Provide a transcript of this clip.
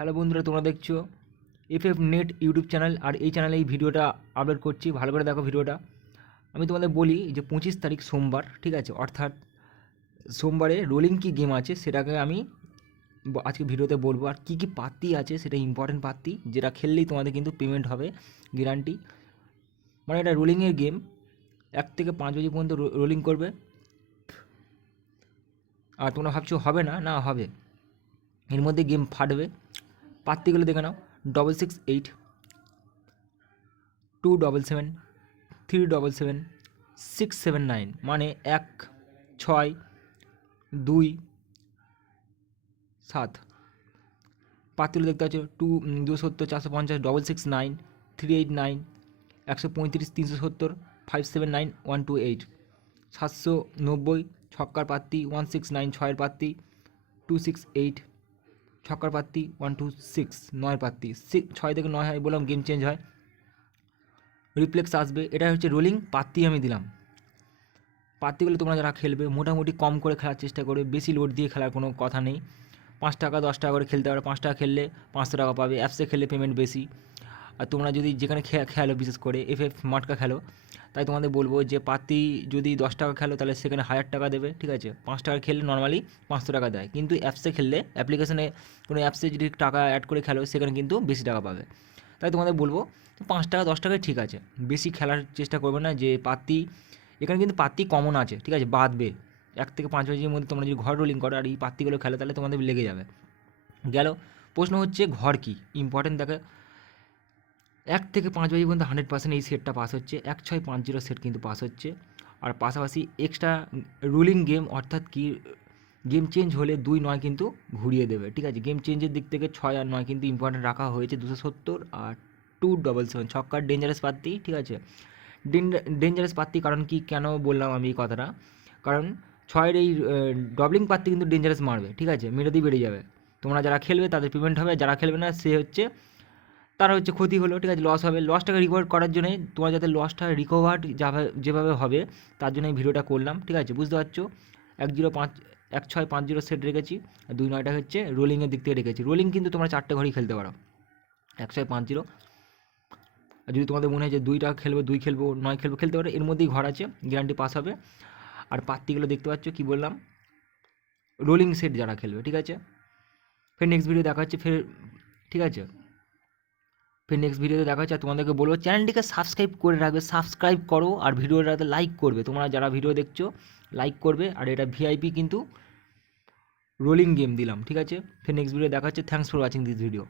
Hello বন্ধুরা, তোমরা দেখছো এফএফ নেট ইউটিউব চ্যানেল। আর এই চ্যানেলে এই ভিডিওটা আপলোড করছি, ভালো করে দেখো ভিডিওটা। আমি তোমাদের বলি যে 25 তারিখ সোমবার, ঠিক আছে, অর্থাৎ সোমবারে রোলিং কি গেম আছে সেটাকে আমি আজকে ভিডিওতে বলবো। আর কী কী পাত্তি আছে সেটা ইম্পর্টেন্ট পাত্তি, যেটা খেললেই তোমাদের কিন্তু পেমেন্ট হবে গ্যারান্টি। মানে এটা রোলিংয়ের গেম, 1 থেকে 5 বছর পর্যন্ত রোলিং করবে। আর তোমরা ভাবছো হবে না, না হবে, এর মধ্যে গেম ফাটবে। পাত্তিগুলো দেখে নাও: 668, 277, 377, 679, মানে 1, 6, 2, 7। পাত্রগুলো দেখতে পাচ্ছ: 270, 450, 669, 389, 135, 370, 579, 128, 790 ছক্কার পাত্তি, 169 ছয়ের পাত্তি, 268 ছক্কার পাত্তি, 126 নয়ের পাত্তি। 6 থেকে 9 হয় বললাম, গেম চেঞ্জ হয়, রিপ্লেক্স আসবে। এটা হচ্ছে রোলিং পাত্তি আমি দিলাম। পাত্তিগুলো তোমরা যারা খেলবে মোটামুটি কম করে খেলার চেষ্টা করবে, বেশি লোড দিয়ে খেলার কোনো কথা নেই। 5 টাকা 10 টাকা করে খেলতে পারো, 5 টাকা খেললে 500 টাকা পাবে। অ্যাপসে খেললে পেমেন্ট বেশি। আর তোমরা যদি যেখানে খেলো, বিশেষ করে এফএফ মাটকা খেলো, তাই তোমাদের বলবো যে পাত্তি যদি 10 টাকা খেলো তাহলে সেখানে 1000 টাকা দেবে, ঠিক আছে। 5 টাকা খেললে নর্মালি 500 টাকা দেয়, কিন্তু অ্যাপসে খেললে, অ্যাপ্লিকেশনে কোনো অ্যাপসে যদি টাকা অ্যাড করে খেলো সেখানে কিন্তু বেশি টাকা পাবে। তাই তোমাদের বলবো 5 টাকা 10 টাকায় ঠিক আছে, বেশি খেলার চেষ্টা করবে না। যে পাত্তি এখানে কিন্তু পাত্তি কমন আছে, ঠিক আছে, বাদবে 1 থেকে 5 বছরের মধ্যে তোমরা যদি ঘর রোলিং করো আর এই পাত্তিগুলো খেলো তাহলে তোমাদের লেগে যাবে। গেল। প্রশ্ন হচ্ছে ঘর কি ইম্পর্টেন্ট দেখে। 1 থেকে 5 বছর পর্যন্ত 100% এই সেটটা পাস হচ্ছে, 1650 সেট কিন্তু পাস হচ্ছে। আর পাশাপাশি এক্সট্রা রুলিং গেম, অর্থাৎ কি গেম চেঞ্জ হলে 2-9 কিন্তু ঘুরিয়ে দেবে, ঠিক আছে। গেম চেঞ্জের দিক থেকে 6 আর 9 কিন্তু ইম্পর্টেন্ট রাখা হয়েছে। 270 আর 277 ছক্কার ডেঞ্জারাস পাত্তি, ঠিক আছে। ডেঞ্জারাস পাত্তি কারণ কি, কেন বললাম আমি এই কথাটা, কারণ 6-এর এই ডবলিং পাত্তি কিন্তু ডেঞ্জারাস মারবে, ঠিক আছে, মেরেতেই বেড়ে যাবে। তোমরা যারা খেলবে তাদের পেমেন্ট হবে, যারা খেলবে না সে হচ্ছে তার হচ্ছে ক্ষতি হলো, ঠিক আছে, লস হবে। লসটাকে রিকভার করার জন্যই তোমার যাতে লসটা রিকভার যেভাবে হবে তার জন্য এই ভিডিওটা করলাম, ঠিক আছে, বুঝতে পারছো। 105 1650 সেট রেখেছি, আর 29টা হচ্ছে রোলিংয়ের দিক থেকে রেখেছি। রোলিং কিন্তু তোমরা 4টে ঘরেই খেলতে পারো, 1650। আর যদি তোমাদের মনে হয় যে 2টা খেলবো, 2 খেলবো, 9 খেলবো, খেলতে পারো, এর মধ্যেই ঘর আছে, গ্যারান্টি পাস হবে। আর পাত্তিগুলো দেখতে পাচ্ছ, কী বললাম, রোলিং সেট যারা খেলবে, ঠিক আছে। ফের নেক্সট ভিডিও দেখা হচ্ছে, ফের, ঠিক আছে, ফের নেক্সট ভিডিওতে দেখা হচ্ছে। আর তোমাদেরকে বলবো চ্যানেলটিকে সাবস্ক্রাইব করে রাখবে, সাবস্ক্রাইব করো, আর ভিডিওটাতে লাইক করবে। তোমরা যারা ভিডিও দেখছো লাইক করবে। আর এটা ভিআইপি কিন্তু রোলিং গেম দিলাম, ঠিক আছে। ফের নেক্সট ভিডিও দেখা হচ্ছে। Thanks for watching this video.